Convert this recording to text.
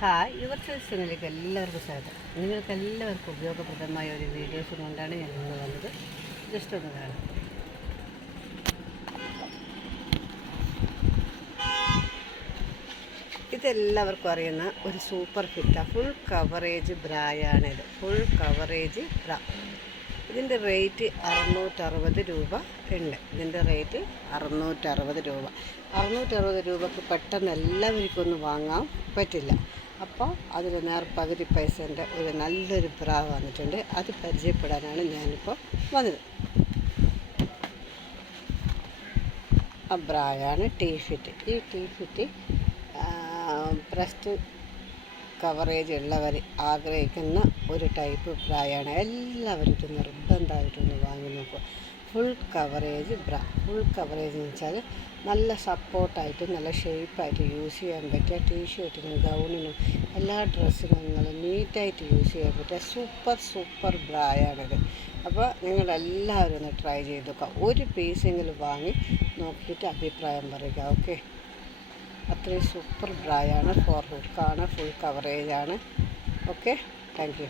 Hi your choice ചാനലിലേക്ക് എല്ലാവർക്കും സ്വാഗതം. നിങ്ങൾക്ക് എല്ലാവർക്കും ഉപയോഗപ്രദമായ ഒരു വീഡിയോസ് കൊണ്ടാണ് ഞാൻ ഇന്ന് വന്നത്. ജസ്റ്റ് ഒന്ന് കാണാം. ഇതെല്ലാവർക്കും അറിയുന്ന ഒരു സൂപ്പർ ഫിറ്റാണ് ഫുൾ കവറേജ് ബ്രായാണിത് ഫുൾ കവറേജ് ബ്ര ഇതിന്റെ റേറ്റ് അറുന്നൂറ്ററുപത് രൂപ ഉണ്ട്. ഇതിന്റെ റേറ്റ് അറുന്നൂറ്ററുപത് രൂപ. അറുന്നൂറ്ററുപത് രൂപക്ക് പെട്ടെന്ന് എല്ലാവർക്കും ഒന്ന് വാങ്ങാൻ പറ്റില്ല. അപ്പോൾ അതിൽ നേർപ്പകുതി പൈസേന്റെ ഒരു നല്ലൊരു പ്രാവ് വന്നിട്ടുണ്ട്. അത് പരിചയപ്പെടാനാണ് ഞാനിപ്പോൾ വന്നത്. അബ്രായാണ് ബ്രായാണ് ടീ ഫിറ്റ്. ഈ ടീ ഫിറ്റ് ബ്രസ്റ്റ് കവറേജ് ഉള്ളവർ ആഗ്രഹിക്കുന്ന ഒരു ടൈപ്പ് പ്രായമാണ് എല്ലാവരും ഇത് നിർബന്ധമായിട്ടൊന്ന് വാങ്ങി നോക്കുക. Full coverage bra full coverage എന്ന് വെച്ചാൽ നല്ല സപ്പോർട്ടായിട്ട് നല്ല ഷേപ്പായിട്ട് യൂസ് ചെയ്യാൻ പറ്റിയ ടീഷർട്ടിനും ഗൗണിനും എല്ലാ ഡ്രസ്സിനും നിങ്ങൾ നീറ്റായിട്ട് യൂസ് ചെയ്യാൻ പറ്റിയ സൂപ്പർ സൂപ്പർ ബ്രായാണിത് അപ്പോൾ നിങ്ങളെല്ലാവരും ഒന്ന് ട്രൈ ചെയ്ത് നോക്കുക ഒരു പീസെങ്കിലും വാങ്ങി നോക്കിയിട്ട് അഭിപ്രായം പറയുക ഓക്കെ അത്രയും സൂപ്പർ ബ്രായാണ് ഫോർ ഹുക്കാണ് ഫുൾ കവറേജാണ് ഓക്കെ താങ്ക് യു